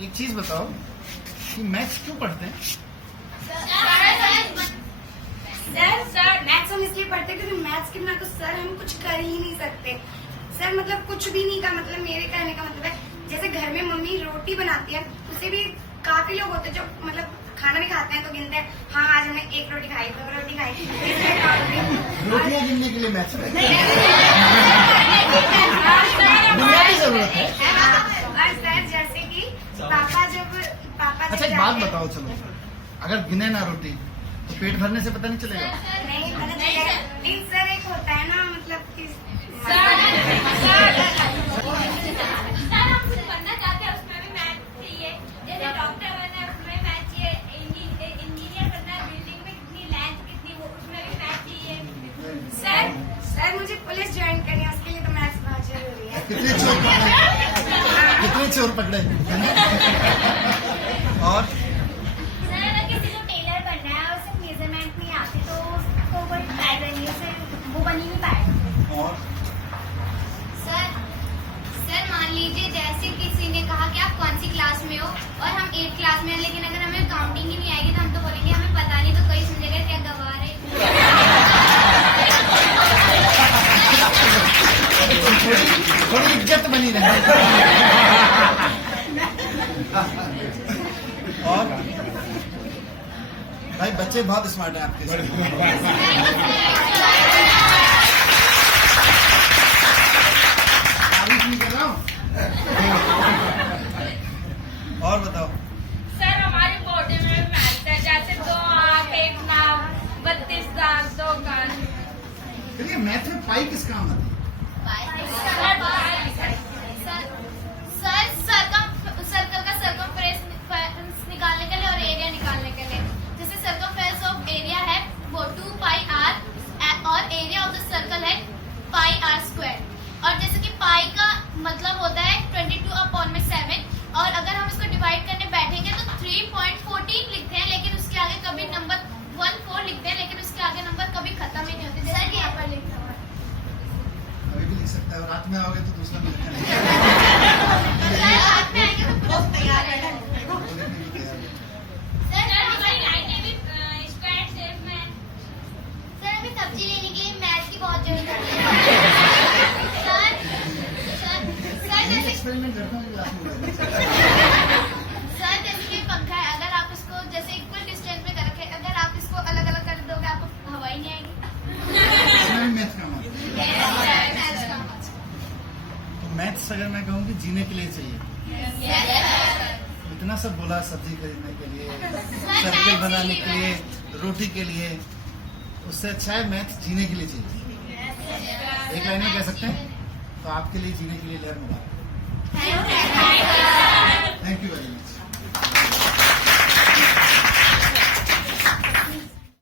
एक चीज बताओ कि मैथ्स क्यों पढ़ते हैं? सर मैथ्स हम इसलिए पढ़ते हैं क्योंकि मैथ्स के बिना तो सर हम कुछ कर ही नहीं सकते। सर मतलब कुछ भी नहीं का मतलब, मेरे कहने का मतलब है जैसे घर में मम्मी रोटी बनाती है, उसे भी काफी लोग होते हैं जो मतलब खाना भी खाते हैं तो गिनते हैं, हाँ आज हमने 1 रोटी खाई, 2 रोटी खाई। रोटियां गिनने के लिए मैथ्स बुनियादी जरूरत है। और सर जैसे कि पापा अच्छा एक बात बताओ, चलो अगर गिने ना रोटी तो पेट भरने से पता नहीं चलेगा? नहीं पता चलेगा, लेकिन सर एक होता है ना मतलब कि बनना चाहते हैं उसमें भी मैथ चाहिए, जैसे डॉक्टर बनना है उसमें मैथ चाहिए, इंजीनियर बनना है बिल्डिंग में कितनी लेंथ कितनी वो उसमें भी मैथ चाहिए। सर मुझे पुलिस ज्वाइन करनी है, उसके लिए तो मैथ्स बहुत जरूरी है। कितने चोर पकड़े? और सर अगर किसी को टेलर बनना है और उसे मेजरमेंट नहीं आती तो उसको कोई ट्राई से वो बन ही नहीं पाएगा। और सर मान लीजिए जैसे किसी ने कहा कि आप कौन सी क्लास में हो और हम 8th क्लास में हैं, लेकिन अगर हमें काउंटिंग ही नहीं आएगी तो हम तो बोलेंगे हमें पता नहीं, तो कोई समझेगा क्या गवार है। थोड़ी इज्जत बनी रहे। और भाई बच्चे बहुत स्मार्ट हैं आपके साथ। तारीफ नहीं कर रहा हूँ। और बताओ। सर हमारी बॉडी में मैथ है, जैसे 2 आँख 1 नाक 32 दांत 2 कान। चलिए मैथ में पाई किस काम आती है? सर्कल का सर्कमफ्रेंस निकालने के लिए और एरिया निकालने के लिए, जैसे सर्कमफ्रेंस ऑफ एरिया है वो 2 पाई r और एरिया ऑफ द सर्कल है पाई r²। और जैसे कि पाई का मतलब होता है 22/7, और अगर हम इसको डिवाइड करने बैठेंगे तो 3.14 लिखते हैं, लेकिन उसके आगे कभी नंबर 14 लिखते हैं, लेकिन उसके आगे नंबर कभी खत्म ही नहीं होते, जैसे कि यहाँ पर लिखा हुआ है। अभी भी लिख सकता है, और रात में आओगे तो दूसरा भी लिखना नहीं। सर हमारी लाइटें भी स्क्वायर शेप में है। सर अभी सब्जी लेने के लिए मैथ की बहुत जरूरत है। सर एक्सपेरिमेंट करता हूँ क्लास में। सर जैसे कि पंखा है, अगर आप इसको जैसे इक्वल डिस्टेंस में कर रखे, अगर आप इसको अलग अलग कर दोगे आपको हवा ही नहीं आएगी। इसमें भी मैथ काम आता है। तो मैथ्स अगर मैं कहूँ कि जीने के लिए चाहिए, इतना सब बोला सब्जी खरीदने के लिए, सर्कल बनाने के लिए, रोटी के लिए, उससे अच्छा है मैथ्स जीने के लिए चाहिए। एक लाइन में कह सकते हैं, तो आपके लिए जीने के लिए लहर मुबारक।